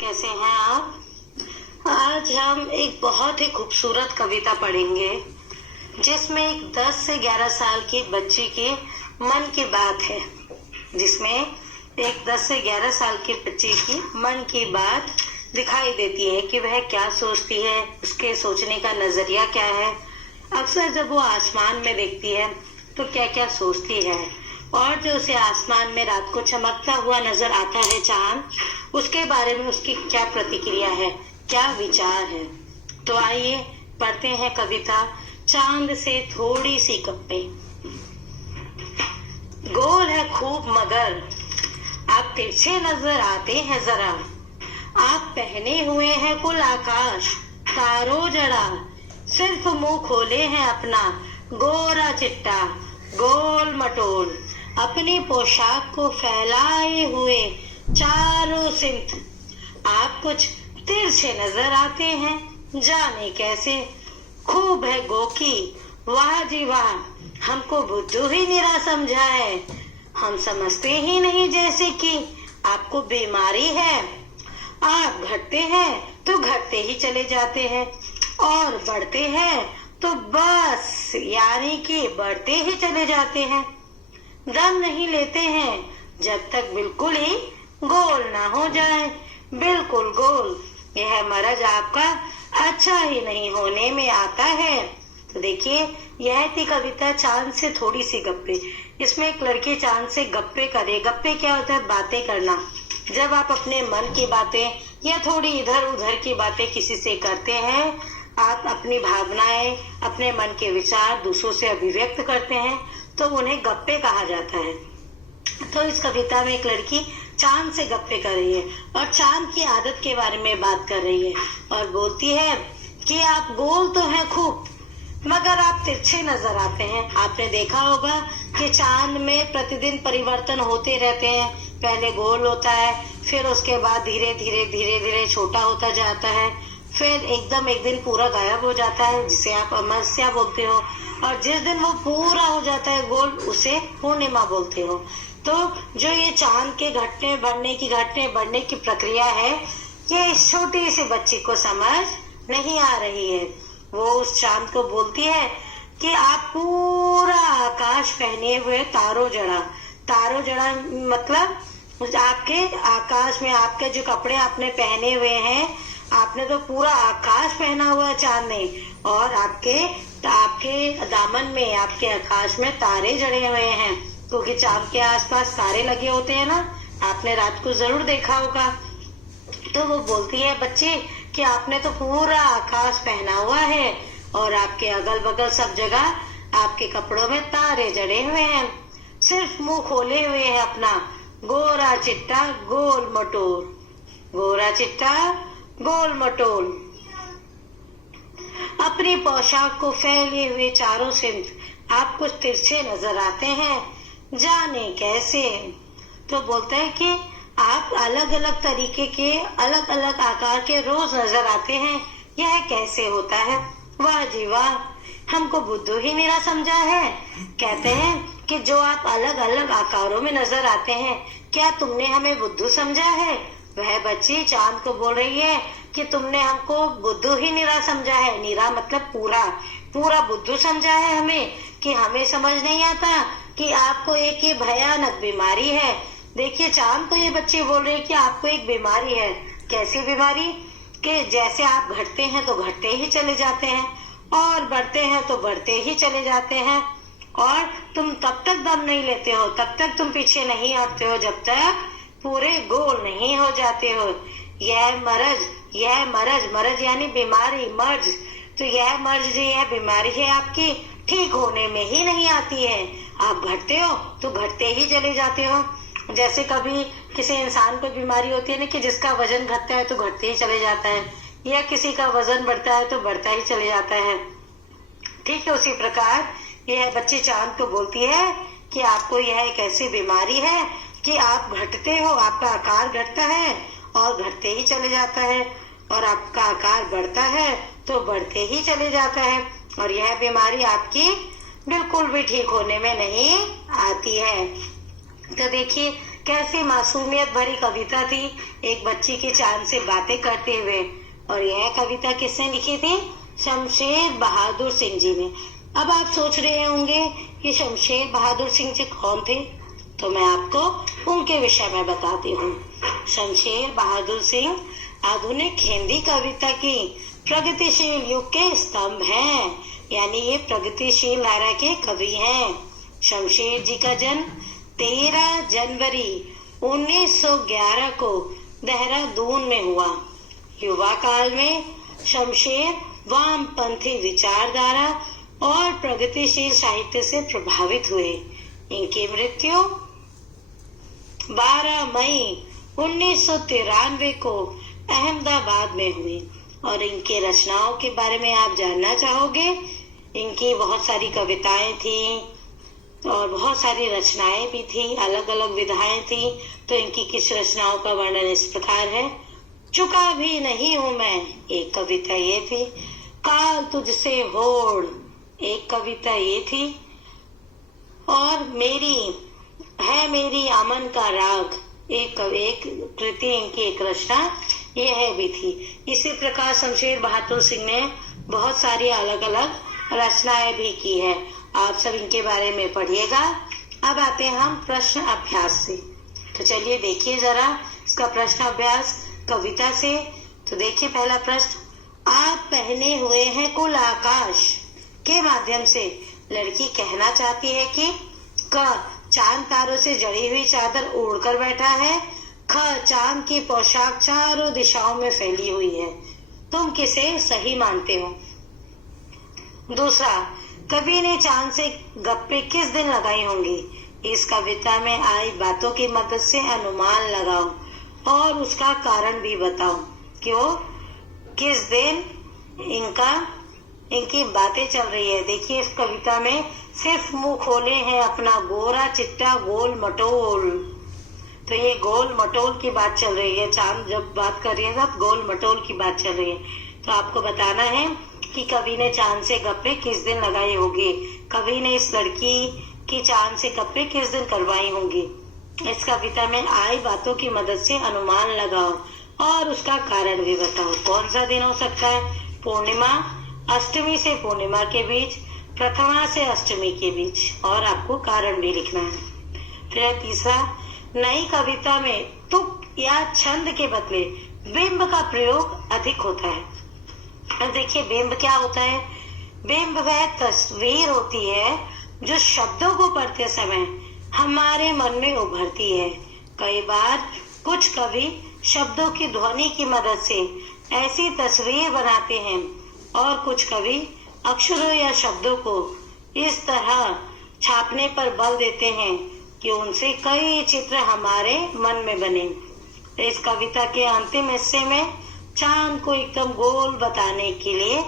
कैसे हैं आप? आज हम एक बहुत ही खूबसूरत कविता पढ़ेंगे जिसमें एक 10 से 11 साल की बच्ची के मन की बात है। जिसमें एक 10 से 11 साल की बच्ची की मन की बात दिखाई देती है कि वह क्या सोचती है, उसके सोचने का नजरिया क्या है। अक्सर जब वो आसमान में देखती है तो क्या क्या सोचती है, और जो उसे आसमान में रात को चमकता हुआ नजर आता है चांद, उसके बारे में उसकी क्या प्रतिक्रिया है, क्या विचार है। तो आइए पढ़ते हैं कविता चांद से थोड़ी सी गप्पे। गोल है खूब मगर आप तिरछे नजर आते हैं जरा, आप पहने हुए हैं कुल आकाश तारों जड़ा, सिर्फ मुंह खोले हैं अपना गोरा चिट्टा गोल मटोल, अपनी पोशाक को फैलाए हुए चारों सिंथ। आप कुछ तिरछे नजर आते हैं, जाने कैसे, खूब है गोकी वाह जी वाह, हमको बुद्धू ही निरा समझा है। हम समझते ही नहीं जैसे कि आपको बीमारी है। आप घटते हैं तो घटते ही चले जाते हैं, और बढ़ते हैं तो बस यानी कि बढ़ते ही चले जाते हैं। दम नहीं लेते हैं जब तक बिल्कुल ही गोल ना हो जाए, बिल्कुल गोल। यह मरज आपका अच्छा ही नहीं होने में आता है। तो देखिए, यह थी कविता चांद से थोड़ी सी गप्पे। इसमें एक लड़की चांद से गप्पे करे। गप्पे क्या होता है? बातें करना। जब आप अपने मन की बातें या थोड़ी इधर उधर की बातें किसी से करते हैं, आप अपनी भावनाएं, अपने मन के विचार दूसरों से अभिव्यक्त करते हैं, तो उन्हें गप्पे कहा जाता है। तो इस कविता में एक लड़की चांद से गप्पे कर रही है और चांद की आदत के बारे में बात कर रही है, और बोलती है कि आप गोल तो हैं खूब, मगर आप तिरछे नजर आते हैं। आपने देखा होगा कि चांद में प्रतिदिन परिवर्तन होते रहते हैं। पहले गोल होता है, फिर उसके बाद धीरे धीरे छोटा होता जाता है, फिर एकदम एक दिन पूरा गायब हो जाता है, जिसे आप अमावस्या बोलते हो, और जिस दिन वो पूरा हो जाता है गोल, उसे पूर्णिमा बोलते हो। तो जो ये चांद के घटने बढ़ने की प्रक्रिया है, ये इस छोटी सी बच्ची को समझ नहीं आ रही है। वो उस चांद को बोलती है कि आप पूरा आकाश पहने हुए तारों जड़ा मतलब आपके आकाश में आपके जो कपड़े आपने पहने हुए हैं, आपने तो पूरा आकाश पहना हुआ है चांद ने, और आपके दामन में, आपके आकाश में तारे जड़े हुए हैं, क्योंकि चांद के आसपास तारे लगे होते हैं ना। आपने रात को जरूर देखा होगा। तो वो बोलती है बच्चे कि आपने तो पूरा आकाश पहना हुआ है, और आपके अगल बगल सब जगह आपके कपड़ों में तारे जड़े हुए हैं, सिर्फ मुंह खोले हुए हैं अपना गोरा चिट्टा गोल मटोल, गोरा चिट्टा गोल मटोल, अपनी पोशाक को फैले हुए चारों सिंध। आप कुछ तिरछे नजर आते हैं, जाने कैसे। तो बोलता है कि आप अलग अलग तरीके के, अलग अलग आकार के रोज नजर आते हैं, यह कैसे होता है? वाह जी वाह, हमको बुद्धू ही निरा समझा है। कहते हैं कि जो आप अलग अलग आकारों में नजर आते हैं, क्या तुमने हमें बुद्धू समझा है? वह बच्ची चांद को बोल रही है कि तुमने हमको बुद्धू ही निरा समझा है। निरा मतलब पूरा बुद्धू समझा है हमें, कि हमें समझ नहीं आता कि आपको एक ये भयानक बीमारी है। देखिए, चांद को ये बच्ची बोल रही है कि आपको एक बीमारी है। कैसी बीमारी? कि जैसे आप घटते हैं तो घटते ही चले जाते हैं, और बढ़ते हैं तो बढ़ते ही चले जाते हैं, और तुम तब तक दम नहीं लेते हो, तब तक तुम पीछे नहीं हटते हो, जब तक पूरे गोल नहीं हो जाते हो। यह मर्ज यानी बीमारी, मर्ज। तो यह मर्ज जो यह बीमारी है आपकी, ठीक होने में ही नहीं आती है। आप घटते हो तो घटते ही चले जाते हो। जैसे कभी किसी इंसान को बीमारी होती है ना, कि जिसका वजन घटता है तो घटते ही चले जाता है, या किसी का वजन बढ़ता है तो बढ़ता ही चले जाता है। ठीक है, उसी प्रकार यह बच्ची चांद को बोलती है कि आपको यह एक ऐसी बीमारी है कि आप घटते हो, आपका आकार घटता है और घटते ही चले जाता है, और आपका आकार बढ़ता है तो बढ़ते ही चले जाता है, और यह बीमारी आपकी बिल्कुल भी ठीक होने में नहीं आती है। तो देखिए, कैसी मासूमियत भरी कविता थी, एक बच्ची की चांद से बातें करते हुए। और यह कविता किसने लिखी थी? शमशेर बहादुर सिंह जी ने। अब आप सोच रहे होंगे कि शमशेर बहादुर सिंह जी कौन थे, तो मैं आपको उनके विषय में बताती हूँ। शमशेर बहादुर सिंह आधुनिक हिंदी कविता की प्रगतिशील युग के स्तंभ हैं, यानी ये प्रगतिशील धारा के कवि हैं। शमशेर जी का जन्म 13 जनवरी 1911 को देहरादून में हुआ। युवा काल में शमशेर वामपंथी विचारधारा और प्रगतिशील साहित्य से प्रभावित हुए। इनकी मृत्यु 12 मई 1993 को अहमदाबाद में हुई। और इनके रचनाओं के बारे में आप जानना चाहोगे? इनकी बहुत सारी कविताएं थी और बहुत सारी रचनाएं भी थी, अलग अलग विधाएं थी। तो इनकी किस रचनाओं का वर्णन इस प्रकार है। चुका भी नहीं हूं मैं, एक कविता ये थी। काल तुझसे होड़, एक कविता ये थी। और मेरी अमन का राग, एक कृति, इनकी एक रचना ये है भी थी। इसी प्रकार शमशेर बहादुर सिंह ने बहुत सारी अलग अलग रचनाएं भी की है। आप सब इनके बारे में पढ़िएगा। अब आते हैं हम प्रश्न अभ्यास से। तो चलिए देखिए जरा इसका प्रश्न अभ्यास कविता से। तो देखिए पहला प्रश्न, आप पहने हुए हैं कुल आकाश के माध्यम से लड़की कहना चाहती है कि क चांद तारों से जड़ी हुई चादर ओढ़कर बैठा है, ख चांद की पोशाक चारों दिशाओं में फैली हुई है। तुम किसे सही मानते हो? दूसरा, कवि ने चांद से गप्पे किस दिन लगाई होंगी? इस कविता में आई बातों की मदद से अनुमान लगाओ और उसका कारण भी बताओ। क्यों, किस दिन इनकी बातें चल रही है। देखिए इस कविता में सिर्फ मुंह खोले हैं अपना गोरा चिट्टा गोल मटोल। तो ये गोल मटोल की बात चल रही है। चांद जब बात कर रही है तब गोल मटोल की बात चल रही है। तो आपको बताना है कि कवि ने चांद से गप्पे किस दिन लगाई होगी। कवि ने इस लड़की की चांद से गप्पे किस दिन करवाई होंगी। इस कविता में आई बातों की मदद से अनुमान लगाओ और उसका कारण भी बताओ। कौन सा दिन हो सकता है? पूर्णिमा, अष्टमी से पूर्णिमा के बीच, प्रथमा से अष्टमी के बीच। और आपको कारण भी लिखना है। फिर तीसरा, नई कविता में तुक या छंद के बदले बिंब का प्रयोग अधिक होता है। अब देखिए बिंब क्या होता है। बिंब वह तस्वीर होती है जो शब्दों को पढ़ते समय हमारे मन में उभरती है। कई बार कुछ कवि शब्दों की ध्वनि की मदद से ऐसी तस्वीर बनाते हैं और कुछ कवि अक्षरों या शब्दों को इस तरह छापने पर बल देते हैं कि उनसे कई चित्र हमारे मन में बने। इस कविता के अंतिम हिस्से में चांद को एकदम गोल बताने के लिए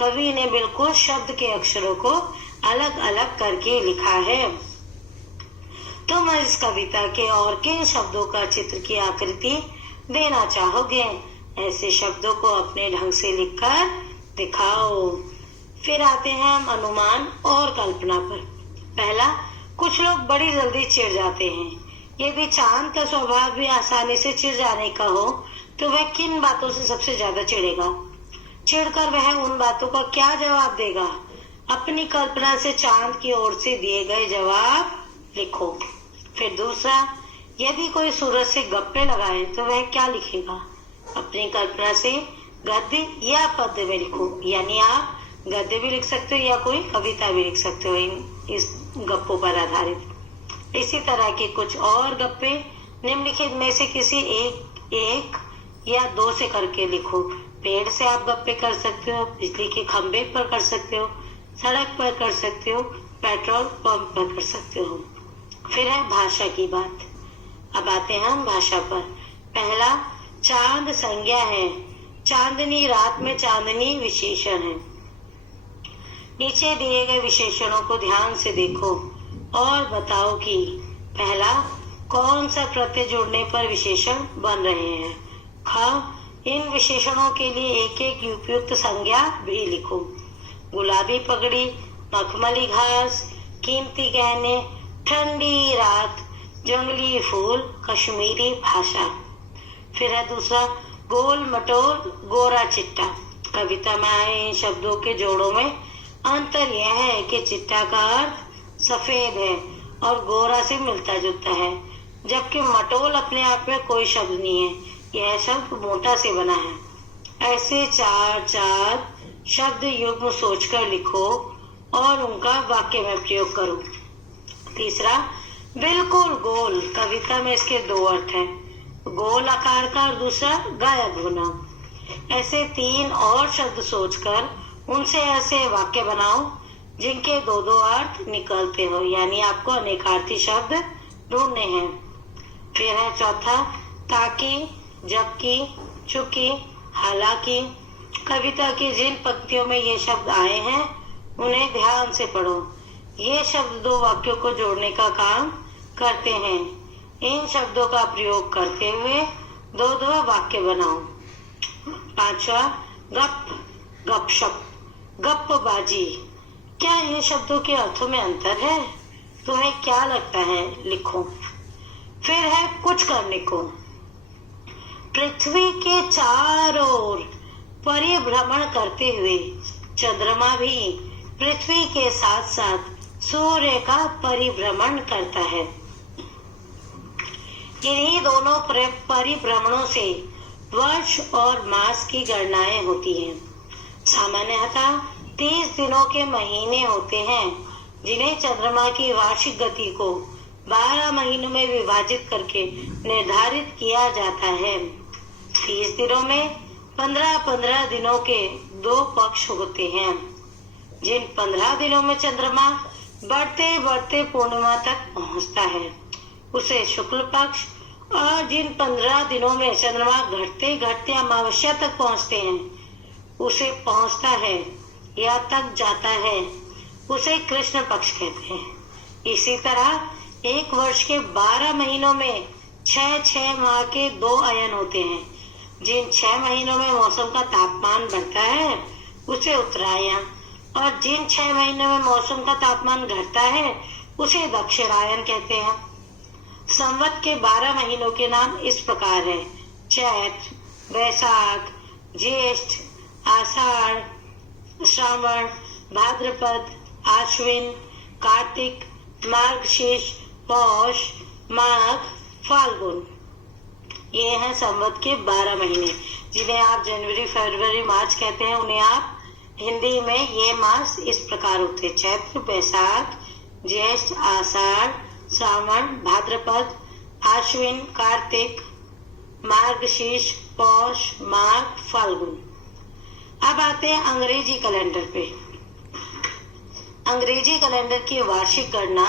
कवि ने बिल्कुल शब्द के अक्षरों को अलग अलग करके लिखा है। तुम इस कविता के और किन शब्दों का चित्र की आकृति देना चाहोगे? ऐसे शब्दों को अपने ढंग से लिखकर दिखाओ। फिर आते हैं हम अनुमान और कल्पना पर। पहला, कुछ लोग बड़ी जल्दी चिढ़ जाते हैं। यदि चांद का स्वभाव भी आसानी से चिढ़ जाने का हो तो वह किन बातों से सबसे ज्यादा चिढ़ेगा? चिढ़कर वह उन बातों का क्या जवाब देगा? अपनी कल्पना से चांद की ओर से दिए गए जवाब लिखो। फिर दूसरा, यदि कोई सूरज से गप्पे लगाए तो वह क्या लिखेगा? अपनी कल्पना से गद्य या पद्य में लिखो। यानी आप गद्य भी लिख सकते हो या कोई कविता भी लिख सकते हो इस गप्पों पर आधारित। इसी तरह के कुछ और गप्पे निम्नलिखित में से किसी एक या दो से करके लिखो। पेड़ से आप गप्पे कर सकते हो, बिजली के खंभे पर कर सकते हो, सड़क पर कर सकते हो, पेट्रोल पंप पर कर सकते हो। फिर है भाषा की बात। अब आते हैं हम भाषा पर। पहला, चांद संज्ञा है, चांदनी रात में चांदनी विशेषण है। नीचे दिए गए विशेषणों को ध्यान से देखो और बताओ कि पहला, कौन सा प्रत्यय जुड़ने पर विशेषण बन रहे हैं। ख, इन विशेषणों के लिए एक एक उपयुक्त संज्ञा भी लिखो। गुलाबी पगड़ी, मखमली घास, कीमती गहने, ठंडी रात, जंगली फूल, कश्मीरी भाषा। फिर है दूसरा, गोल मटोल गोरा चिट्टा। कविता में आए इन शब्दों के जोड़ों में अंतर यह है कि चिट्टा का अर्थ सफेद है और गोरा से मिलता जुलता है, जबकि मटोल अपने आप में कोई शब्द नहीं है, यह शब्द मोटा से बना है। ऐसे चार चार शब्द युग्म सोचकर लिखो और उनका वाक्य में प्रयोग करो। तीसरा, बिल्कुल गोल। कविता में इसके दो अर्थ हैं, गोल आकार का और दूसरा गायब होना। ऐसे तीन और शब्द सोचकर उनसे ऐसे वाक्य बनाओ जिनके दो दो अर्थ निकलते हो, यानी आपको अनेकार्थी शब्द ढूंढने हैं। फिर है चौथा, ताकि, जबकि, चूंकि, हालांकि। कविता की जिन पंक्तियों में ये शब्द आए हैं उन्हें ध्यान से पढ़ो। ये शब्द दो वाक्यों को जोड़ने का काम करते हैं। इन शब्दों का प्रयोग करते हुए दो दो वाक्य बनाओ। पांचवा, गप, गपशप, गप्पबाजी। क्या इन शब्दों के अर्थों में अंतर है? तुम्हें क्या लगता है? लिखो। फिर है कुछ करने को। पृथ्वी के चारों ओर परिभ्रमण करते हुए चंद्रमा भी पृथ्वी के साथ साथ सूर्य का परिभ्रमण करता है। इन्हीं दोनों परिभ्रमणों से वर्ष और मास की गणनाएं होती हैं। सामान्यतः 30 दिनों के महीने होते हैं, जिन्हें चंद्रमा की वार्षिक गति को 12 महीनों में विभाजित करके निर्धारित किया जाता है। 30 दिनों में 15-15 दिनों के दो पक्ष होते हैं। जिन 15 दिनों में चंद्रमा बढ़ते बढ़ते पूर्णिमा तक पहुंचता है उसे शुक्ल पक्ष, और जिन 15 दिनों में चंद्रमा घटते घटते अमावस्या तक पहुंचते हैं उसे पहुंचता है या तक जाता है उसे कृष्ण पक्ष कहते हैं। इसी तरह एक वर्ष के 12 महीनों में 6 माह के 2 अयन होते हैं। जिन 6 महीनों में मौसम का तापमान बढ़ता है उसे उत्तरायण, और जिन 6 महीनों में मौसम का तापमान घटता है उसे दक्षिणायन कहते हैं। संवत के 12 महीनों के नाम इस प्रकार है: चैत, वैशाख, ज्येष्ठ, आषाढ़, श्रावण, भाद्रपद, आश्विन, कार्तिक, मार्गशीर्ष, पौष, माघ, फाल्गुन। ये हैं संवत के 12 महीने, जिन्हें आप जनवरी, फरवरी, मार्च कहते हैं। उन्हें आप हिंदी में ये मास इस प्रकार होते: चैत्र, वैशाख, ज्येष्ठ, आषाढ़, श्रावण, भाद्रपद, आश्विन, कार्तिक, मार्गशीर्ष, पौष, माघ, फाल्गुन। अब आते हैं अंग्रेजी कैलेंडर पे। अंग्रेजी कैलेंडर की वार्षिक गणना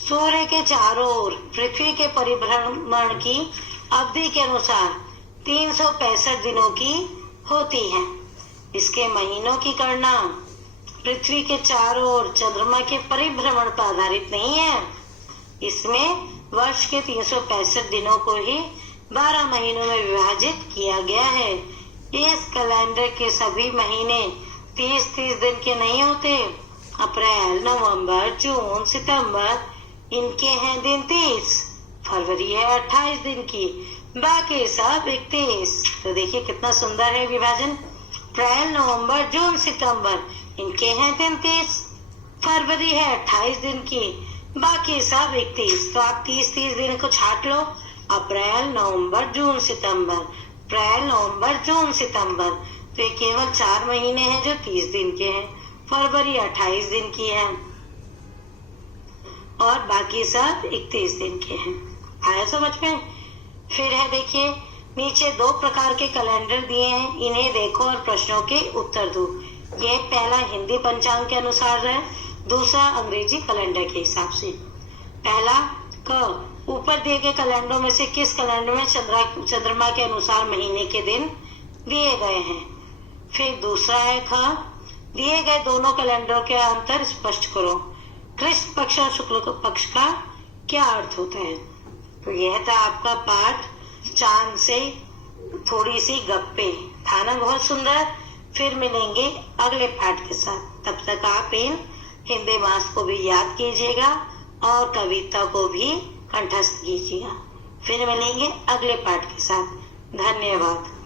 सूर्य के चारों ओर पृथ्वी के परिभ्रमण की अवधि के अनुसार 365 दिनों की होती है। इसके महीनों की गणना पृथ्वी के चारों ओर चंद्रमा के परिभ्रमण पर आधारित नहीं है। इसमें वर्ष के 365 दिनों को ही 12 महीनों में विभाजित किया गया है। इस कैलेंडर के सभी महीने 30-30 दिन के नहीं होते। अप्रैल, नवंबर, जून, सितंबर इनके हैं दिन 30। फरवरी है 28 दिन की, बाकी सब 31। तो देखिए कितना सुंदर है विभाजन। अप्रैल, नवंबर, जून, सितंबर इनके हैं दिन 30। फरवरी है 28 दिन की, बाकी सब 31। तो आप 30-30 दिन को छाट लो। अप्रैल, नवंबर, जून, सितंबर, अप्रैल, नवंबर, जून, सितंबर। तो ये केवल 4 महीने हैं जो 30 दिन के हैं। फरवरी 28 दिन की है और बाकी सब 31 दिन के हैं। आया समझ में? फिर है देखिए, नीचे 2 प्रकार के कैलेंडर दिए हैं, इन्हें देखो और प्रश्नों के उत्तर दो। ये पहला हिंदी पंचांग के अनुसार है, दूसरा अंग्रेजी कैलेंडर के हिसाब से। पहला क, ऊपर दिए गए कैलेंडरों में से किस कैलेंडर में चंद्रमा के अनुसार महीने के दिन दिए गए हैं। फिर दूसरा है ख, दिए गए दोनों कैलेंडरों के अंतर स्पष्ट करो। कृष्ण पक्ष और शुक्ल पक्ष का क्या अर्थ होता है। तो यह था आपका पाठ चांद से थोड़ी सी गप्पे। था ना बहुत सुंदर। फिर मिलेंगे अगले पाठ के साथ। तब तक आप इन हिंदी मास को भी याद कीजिएगा और कविता को भी कंठस्थ कीजिएगा। फिर मिलेंगे अगले पाठ के साथ। धन्यवाद।